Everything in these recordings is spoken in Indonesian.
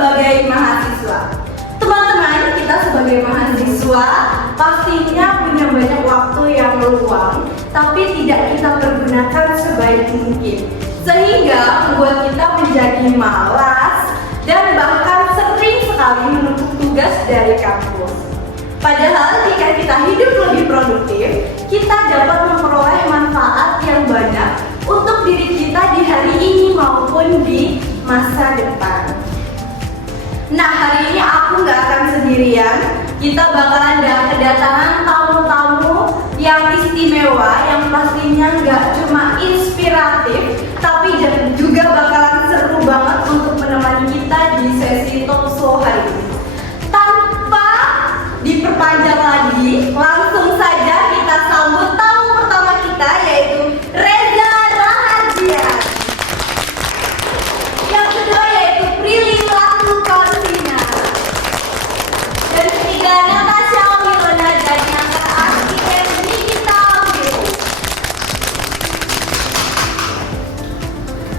sebagai mahasiswa. Teman-teman, kita sebagai mahasiswa pastinya punya banyak waktu yang luang, tapi tidak kita pergunakan sebaik mungkin, sehingga membuat kita menjadi malas dan bahkan sering sekali menumpuk tugas dari kampus. Padahal jika kita hidup lebih produktif, kita dapat memperoleh manfaat yang banyak untuk diri kita di hari ini maupun di masa depan. Nah, hari ini aku nggak akan sendirian. Kita bakalan kedatangan tamu-tamu yang istimewa, yang pastinya nggak cuma inspiratif, tapi juga bakalan seru banget untuk menemani kita di sesi talk show hari ini. Tanpa diperpanjang lagi, langsung saja kita sambut tamu pertama kita, yaitu Reza Rahadian. Yang kedua yaitu Prilly Latukonsina. Dan ketiga Natasha Wilona dari angkatan arsitek digital.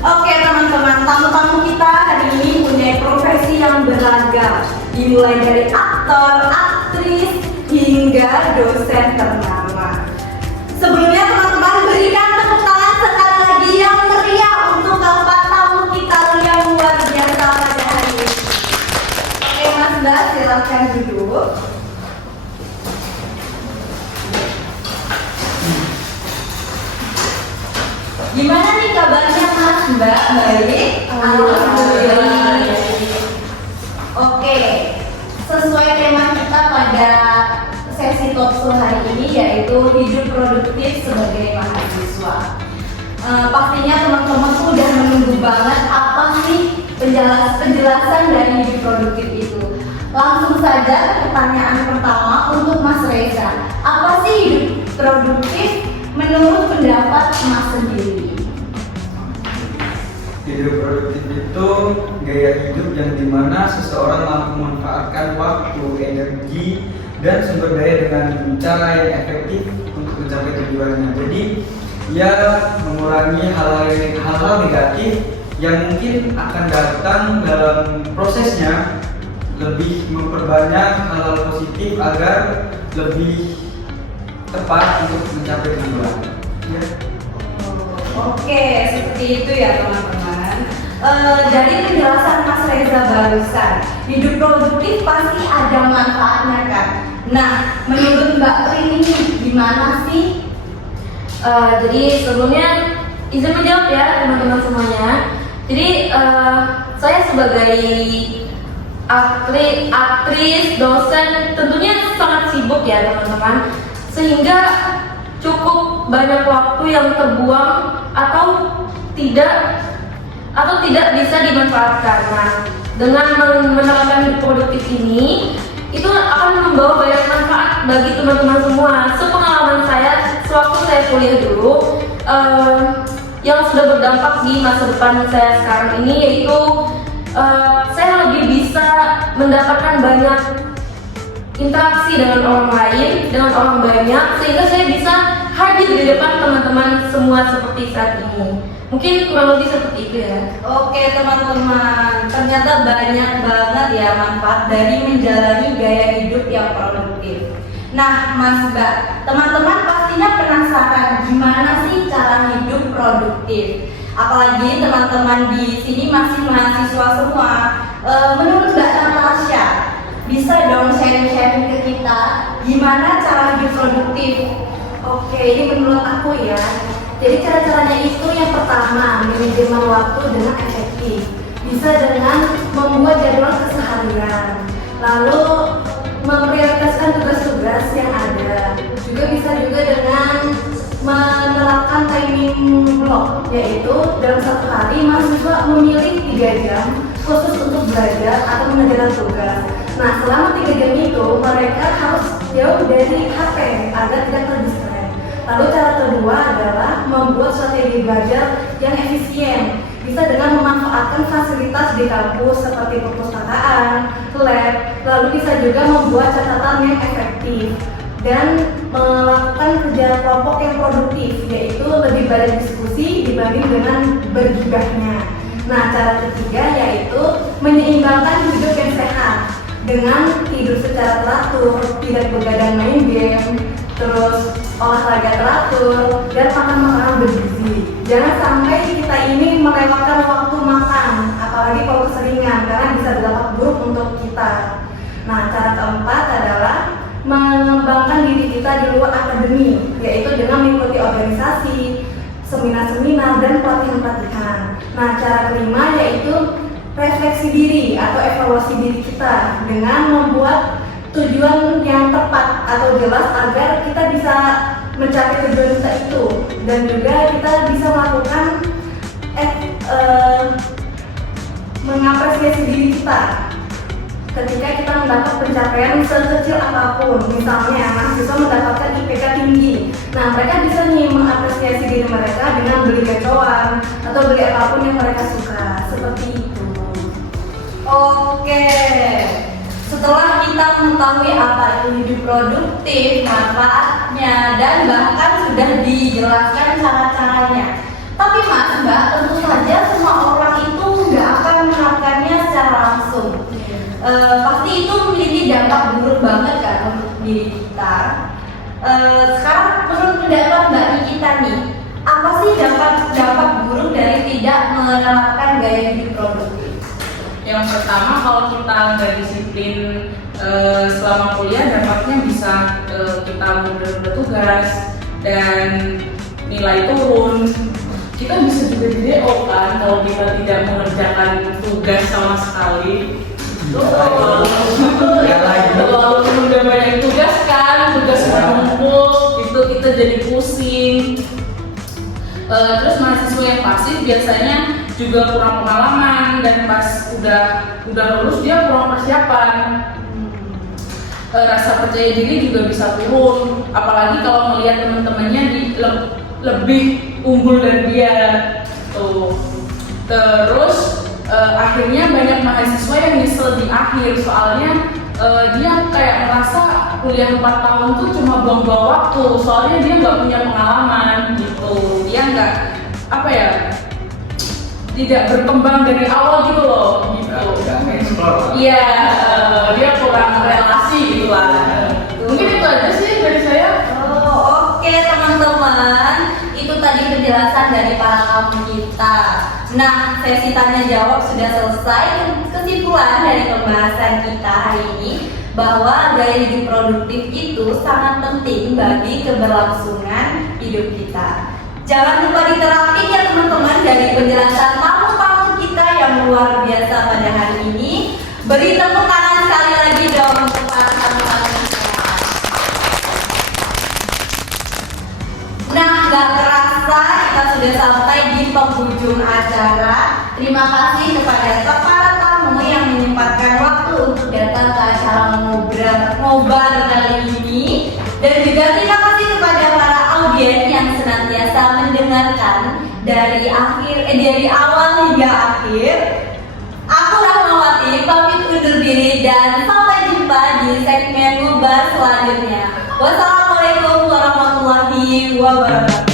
Oke teman-teman, tamu-tamu kita hari ini punya profesi yang beragam, dimulai dari aktor, aktris, hingga dosen ternama. Sebelumnya teman-teman, berikan tepuk tangan sekali lagi yang meriah untuk keempat tamu kita yang luar biasa pada hari ini. Oke Mas Mbak, silakan duduk. Gimana nih kabarnya Mas Mbak? Baik? Alhamdulillah. Oke, sesuai tema kita pada sesi talk show hari ini, yaitu hidup produktif sebagai mahasiswa. Pastinya teman-teman sudah menunggu banget apa sih penjelasan dari hidup produktif itu. Langsung saja pertanyaan pertama untuk Mas Reza. Apa sih hidup produktif menurut pendapat Mas sendiri? Hidup produktif itu gaya hidup yang dimana seseorang mampu memanfaatkan waktu, energi, dan sumber daya dengan cara yang efektif untuk mencapai tujuannya. Jadi, ia mengurangi hal-hal negatif yang mungkin akan datang dalam prosesnya, lebih memperbanyak hal-hal positif agar lebih tepat untuk mencapai tujuan. Ya. Oke, seperti itu ya teman-teman. Dari penjelasan Mas Reza barusan, hidup produktif pasti ada manfaatnya kan? Nah, menurut Mbak Prilly gimana sih? Jadi sebelumnya izin menjawab ya teman-teman semuanya. Jadi saya sebagai aktris, dosen tentunya sangat sibuk ya teman-teman, sehingga cukup banyak waktu yang terbuang atau tidak bisa dimanfaatkan. Nah, dengan menerapkan hidup produktif ini, itu akan membawa banyak manfaat bagi teman-teman semua. Sepengalaman saya, sewaktu saya kuliah dulu, yang sudah berdampak di masa depan saya sekarang ini, yaitu saya lebih bisa mendapatkan banyak interaksi dengan orang lain, dengan orang banyak, sehingga saya bisa hadir di depan teman-teman semua seperti saat ini. Mungkin kurang lebih seperti itu ya. Oke teman-teman, ternyata banyak banget ya manfaat dari menjalani gaya hidup yang produktif. Nah Mas Mbak, teman-teman pastinya penasaran gimana sih cara hidup produktif. Apalagi teman-teman di sini masih mahasiswa semua. Menurut Mbak Natasha, bisa dong sharing-sharing ke kita gimana cara hidup produktif? Oke, ini menurut aku ya. Jadi cara-caranya itu yang pertama, manajemen waktu dengan efektif. Bisa dengan membuat jadwal keseharian, lalu memprioritaskan tugas-tugas yang ada. Juga bisa juga dengan menerapkan timing block, yaitu dalam satu hari mahasiswa memilih 3 jam khusus untuk belajar atau mengerjakan tugas. Nah, selama 3 jam itu mereka harus jauh dari HP agar tidak terdistraksi. Lalu cara kedua adalah membuat strategi belajar yang efisien. Bisa dengan memanfaatkan fasilitas di kampus seperti perpustakaan, lab, lalu bisa juga membuat catatan yang efektif dan melakukan kerja kelompok yang produktif, yaitu lebih banyak diskusi dibanding dengan bergibahnya. Nah, cara ketiga yaitu menyeimbangkan hidup yang sehat dengan tidur secara teratur, tidak begadang main game, terus olahraga teratur, dan makan makanan bergizi. Jangan sampai kita ini melewatkan waktu makan, apalagi kalau keseringan, karena bisa berdampak buruk untuk kita. Nah, cara keempat adalah mengembangkan diri kita di luar akademi, yaitu dengan mengikuti organisasi, seminar-seminar, dan pelatihan-pelatihan. Nah, cara kelima yaitu refleksi diri atau evaluasi diri kita dengan membuat tujuan yang tepat atau jelas agar kita bisa mencapai tujuan kita itu, dan juga kita bisa melakukan mengapresiasi diri kita ketika kita mendapat pencapaian sekecil apapun. Misalnya mahasiswa mendapatkan IPK tinggi, nah mereka bisa nih mengapresiasi diri mereka dengan beli gacoan atau beli apapun yang mereka suka, seperti itu. Oke, setelah kita mengetahui apa itu hidup produktif, manfaatnya, dan bahkan sudah dijelaskan cara-caranya. Tapi Mas, Mbak, tentu saja semua orang itu nggak akan menerapkannya secara langsung. Pasti itu memiliki dampak buruk banget kan untuk diri kita. Sekarang menurut pendapat Mbak Nikita nih, apa sih dampak buruk dari tidak menerapkan gaya hidup produktif? Yang pertama, kalau kita nggak disiplin selama kuliah, dampaknya bisa kita mundur bertugas dan nilai turun. Kita bisa juga di DO kan kalau kita tidak mengerjakan tugas sama sekali. Kalau udah banyak tugas kan, tugas menumpuk, itu kita jadi pusing. Terus mahasiswa yang pasif biasanya juga kurang pengalaman, dan pas udah lulus dia kurang persiapan. Rasa percaya diri juga bisa turun, apalagi kalau melihat teman-temannya lebih unggul dari dia. Terus akhirnya banyak mahasiswa yang nyesel di akhir, soalnya dia kayak merasa kuliah 4 tahun tuh cuma buang-buang waktu, soalnya dia nggak punya pengalaman gitu. Dia nggak tidak berkembang dari awal gitu loh, gitu. Iya, dia kurang relasi gitu lah. Mungkin itu aja sih dari saya. Oke teman-teman, itu tadi penjelasan dari para tamu kita. Nah, sesi tanya jawab sudah selesai. Kesimpulan dari pembahasan kita hari ini bahwa gaya hidup produktif itu sangat penting bagi keberlangsungan hidup kita. Jangan lupa diterapin ya teman-teman dari penjelasan tamu-tamu kita yang luar biasa pada hari ini. Beri tepuk tangan sekali lagi dong untuk para tamu-tamu kita. Nah, gak terasa kita sudah sampai di penghujung acara. Terima kasih kepada para tamu yang menyempatkan waktu untuk datang ke acara ngobrol kali ini. Dan juga terima kasih kepada para audien yang senantiasa mendengarkan dari awal hingga akhir. Aku Rahmawati pamit undur diri dan sampai jumpa di segmen ngobrol selanjutnya. Wassalamualaikum warahmatullahi wabarakatuh.